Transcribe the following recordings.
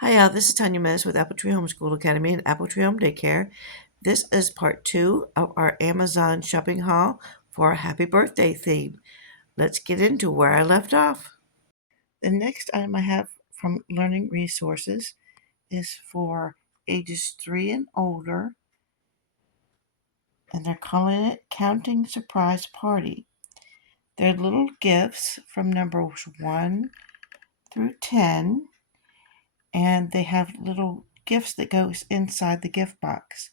Hi, this is Tanya Mez with Apple Tree Homeschool Academy and Apple Tree Home Daycare. This is part 2 of our Amazon shopping haul for a happy birthday theme. Let's get into where I left off. The next item I have from Learning Resources is for ages 3 and older, and they're calling it Counting Surprise Party. They're little gifts from numbers 1 through 10, and they have little gifts that goes inside the gift box.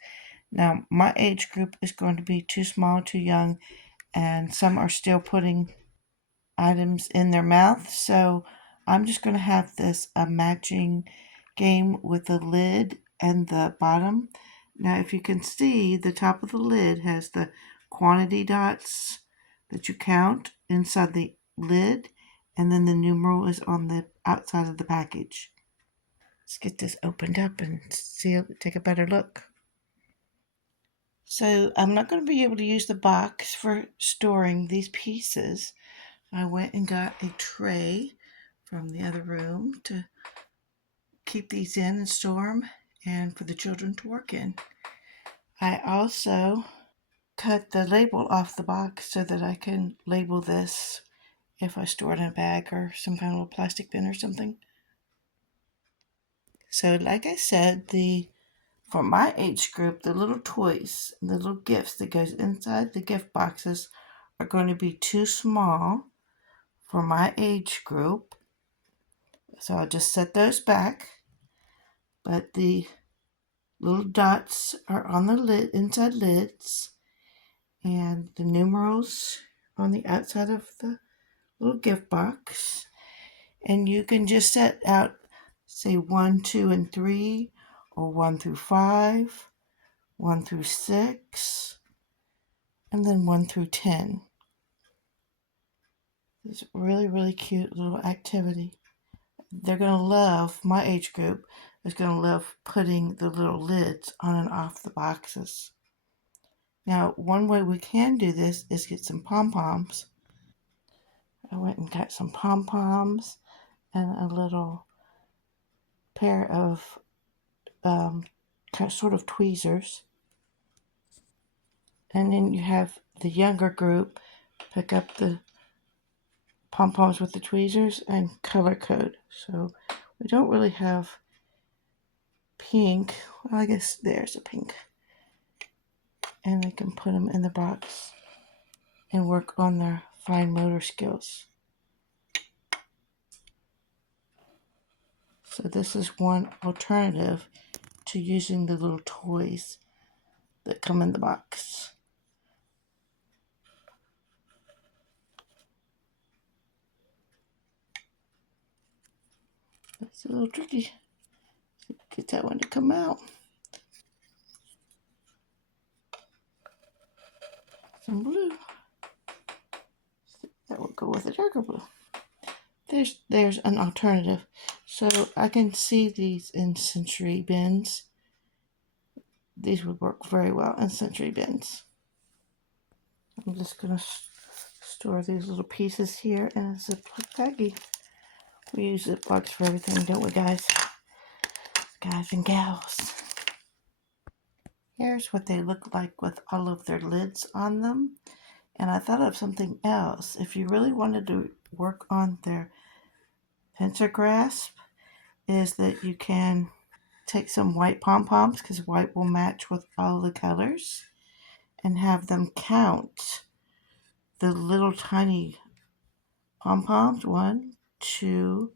Now, my age group is going to be too small, too young, and some are still putting items in their mouth. So I'm just going to have this a matching game with the lid and the bottom. Now, if you can see, the top of the lid has the quantity dots that you count inside the lid, and then the numeral is on the outside of the package. Let's get this opened up and take a better look. So I'm not going to be able to use the box for storing these pieces. I went and got a tray from the other room to keep these in and store them and for the children to work in. I also cut the label off the box so that I can label this if I store it in a bag or some kind of little plastic bin or something. So like I said, for my age group, the little toys, the little gifts that goes inside the gift boxes are going to be too small for my age group. So I'll just set those back. But the little dots are on the lid, inside lids, and the numerals on the outside of the little gift box. And you can just set out, say 1, 2, and 3, or 1 through 5, 1 through 6, and then 1 through 10. It's a really, really cute little activity. They're going to love, my age group is going to love putting the little lids on and off the boxes. Now, one way we can do this is get some pom-poms. I went and got some pom-poms and a little pair of sort of tweezers. And then you have the younger group pick up the pom-poms with the tweezers and color code. So we don't really have pink. Well, I guess there's a pink. And they can put them in the box and work on their fine motor skills. So this is one alternative to using the little toys that come in the box. It's a little tricky. Get that one to come out. Some blue. That will go with the darker blue. There's an alternative. So I can see these in sensory bins. These would work very well in sensory bins. I'm just going to store these little pieces here in a Ziploc baggie. We use Ziplocs for everything, don't we, guys? Guys and gals. Here's what they look like with all of their lids on them. And I thought of something else. If you really wanted to work on their pincer grasp, is that you can take some white pom-poms, because white will match with all the colors, and have them count the little tiny pom-poms. 1, 2,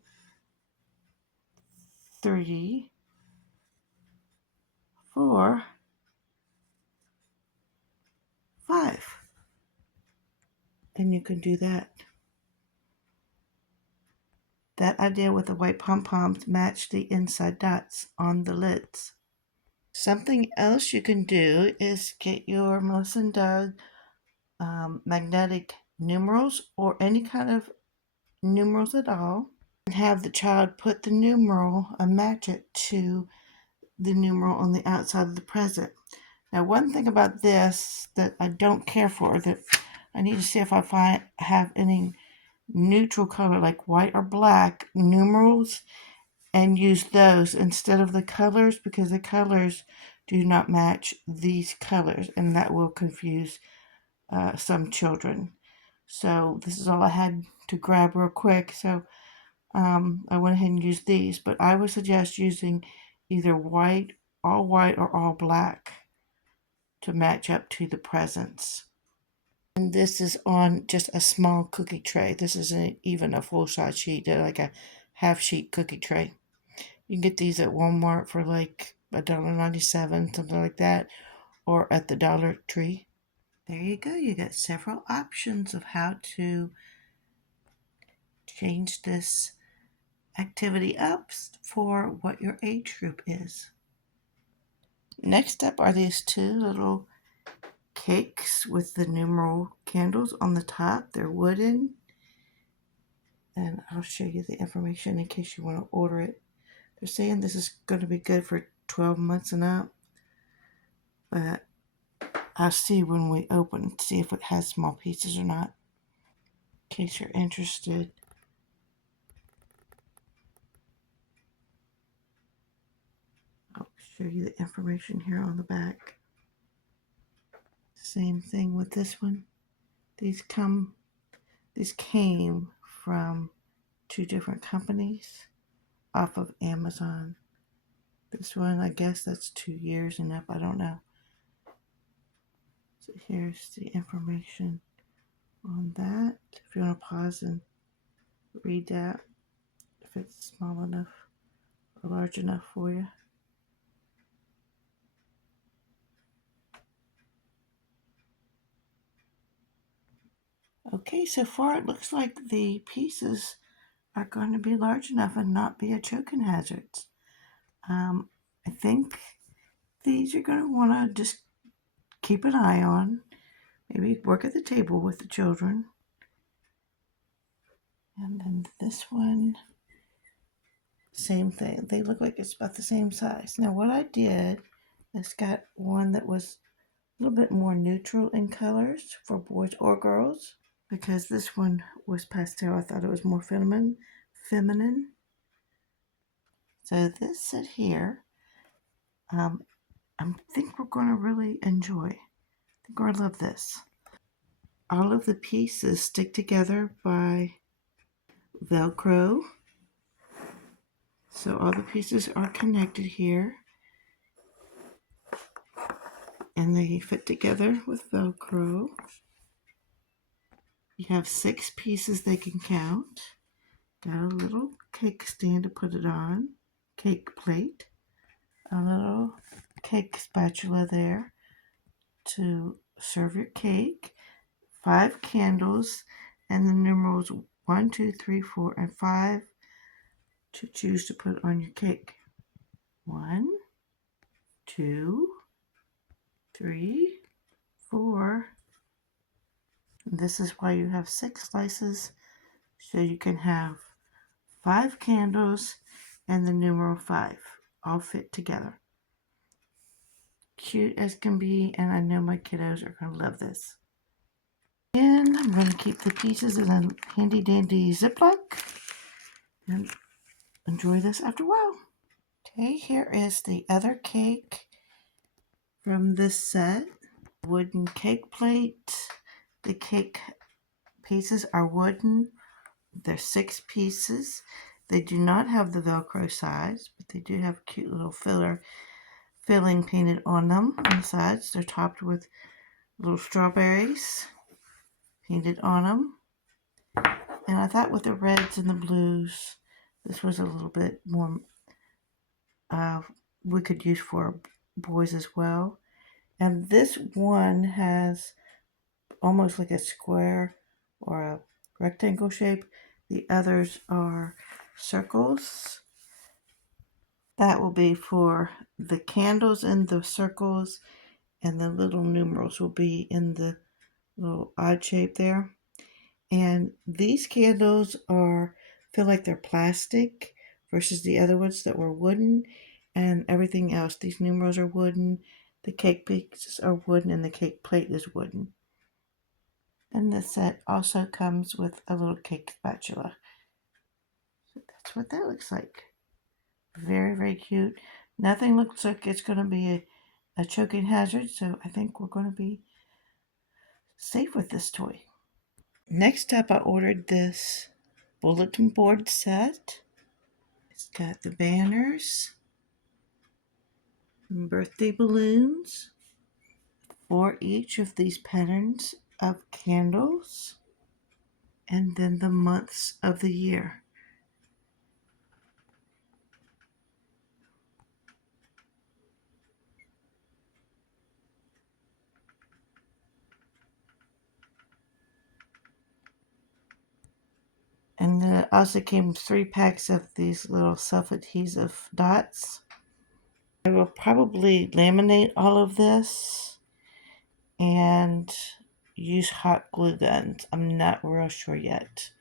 3, 4, 5. And you can do that. That idea with the white pom-poms match the inside dots on the lids. Something else you can do is get your Melissa and Doug magnetic numerals, or any kind of numerals at all, and have the child put the numeral and match it to the numeral on the outside of the present. Now, one thing about this that I don't care for, that I need to see if I have any neutral color like white or black numerals and use those instead of the colors, because the colors do not match these colors, and that will confuse some children. So this is all I had to grab real quick. So I went ahead and used these, but I would suggest using either white, or all black to match up to the presents. And this is on just a small cookie tray. This isn't even a full-size sheet. They're like a half-sheet cookie tray. You can get these at Walmart for like $1.97, something like that, or at the Dollar Tree. There you go. You got several options of how to change this activity up for what your age group is. Next up are these two little cakes with the numeral candles on the top. They're wooden, and I'll show you the information in case you want to order it. They're saying this is going to be good for 12 months and up, but I'll see when we open, see if it has small pieces or not, in case you're interested. I'll show you the information here on the back. Same thing with this one. These came from two different companies off of Amazon. This one, I guess that's 2 years and up. I don't know. So here's the information on that. If you want to pause and read that, if it's small enough or large enough for you. Okay, so far it looks like the pieces are going to be large enough and not be a choking hazard. I think these you're going to want to just keep an eye on. Maybe work at the table with the children. And then this one, same thing. They look like it's about the same size. Now what I did is got one that was a little bit more neutral in colors for boys or girls, because this one was pastel. I thought it was more feminine. So this set here, I think we're going to really enjoy. I think we're going to love this. All of the pieces stick together by Velcro. So all the pieces are connected here, and they fit together with Velcro. You have 6 pieces they can count. Got a little cake stand to put it on, cake plate, a little cake spatula there to serve your cake, 5 candles, and the numerals 1, 2, 3, 4, and 5 to choose to put on your cake. 1, 2, 3, 4. This is why you have 6 slices, so you can have 5 candles and the numeral 5 all fit together. Cute as can be, and I know my kiddos are going to love this. And I'm going to keep the pieces in a handy dandy Ziploc and enjoy this after a while. Okay, here is the other cake from this set. Wooden cake plate. The cake pieces are wooden. They're 6 pieces. They do not have the Velcro sides, but they do have cute little filling painted on them on the sides. They're topped with little strawberries painted on them. And I thought with the reds and the blues, this was a little bit more we could use for boys as well. And this one has almost like a square or a rectangle shape. The others are circles. That will be for the candles in the circles, and the little numerals will be in the little odd shape there. And these candles feel like they're plastic versus the other ones that were wooden, and everything else. These numerals are wooden, the cake pieces are wooden, and the cake plate is wooden. And the set also comes with a little cake spatula. So that's what that looks like. Very, very cute. Nothing looks like it's going to be a choking hazard, so I think we're going to be safe with this toy. Next up, I ordered this bulletin board set. It's got the banners, and birthday balloons for each of these patterns of candles, and then the months of the year. And then it also came 3 packs of these little self-adhesive dots. I will probably laminate all of this and use hot glue guns. I'm not real sure yet,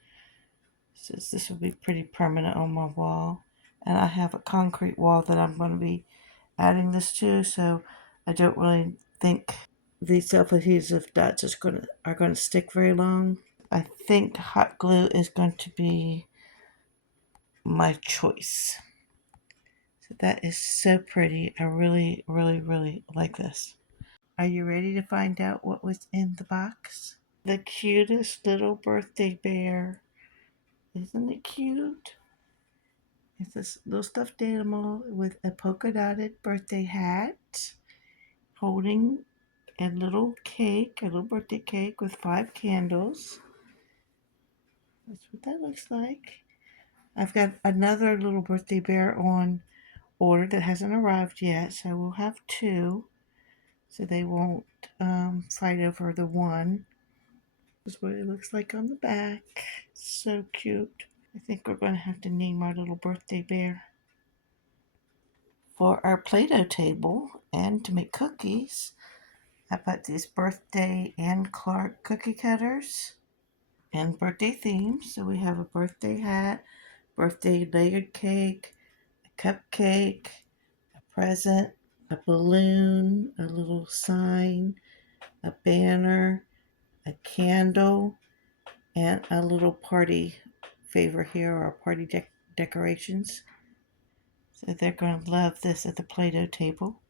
since this will be pretty permanent on my wall. And I have a concrete wall that I'm going to be adding this to, so I don't really think these self-adhesive dots are going to stick very long. I think hot glue is going to be my choice. So that is so pretty. I really, really, really like this. Are you ready to find out what was in the box? The cutest little birthday bear. Isn't it cute? It's this little stuffed animal with a polka dotted birthday hat, holding a little cake, a little birthday cake with 5 candles. That's what that looks like. I've got another little birthday bear on order that hasn't arrived yet, so we'll have 2, so they won't fight over the one. This is what it looks like on the back. So cute. I think we're going to have to name our little birthday bear. For our Play-Doh table and to make cookies, I bought these birthday Ann Clark cookie cutters and birthday themes. So we have a birthday hat, birthday layered cake, a cupcake, a present, a balloon, a little sign, a banner, a candle, and a little party favor here, or party decorations. So they're going to love this at the Play-Doh table.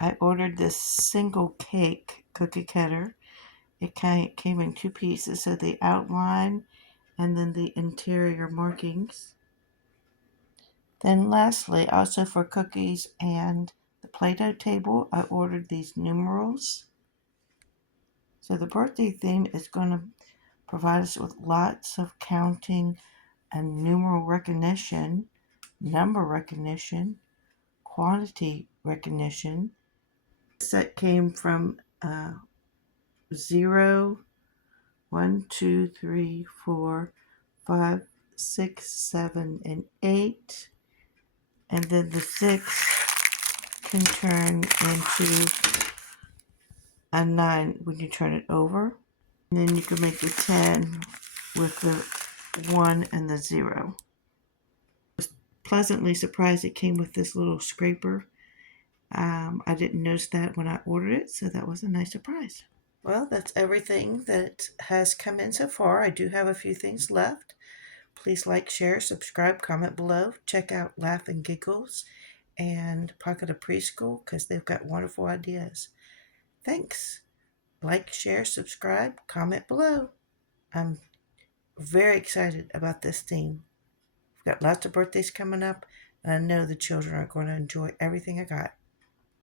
I ordered this single cake cookie cutter. It came in 2 pieces, so the outline and then the interior markings. Then lastly, also for cookies and the Play-Doh table, I ordered these numerals. So the birthday theme is going to provide us with lots of counting and numeral recognition, number recognition, quantity recognition. The set came from 0, 1, 2, 3, 4, 5, 6, 7, and 8. And then the 6 can turn into a 9 when you turn it over. And then you can make the 10 with the 1 and the 0. I was pleasantly surprised it came with this little scraper. I didn't notice that when I ordered it, so that was a nice surprise. Well, that's everything that has come in so far. I do have a few things left. Please like, share, subscribe, comment below. Check out Laughngiggles and Pocket of Preschool because they've got wonderful ideas. Thanks. Like, share, subscribe, comment below. I'm very excited about this theme. We've got lots of birthdays coming up, and I know the children are going to enjoy everything I got.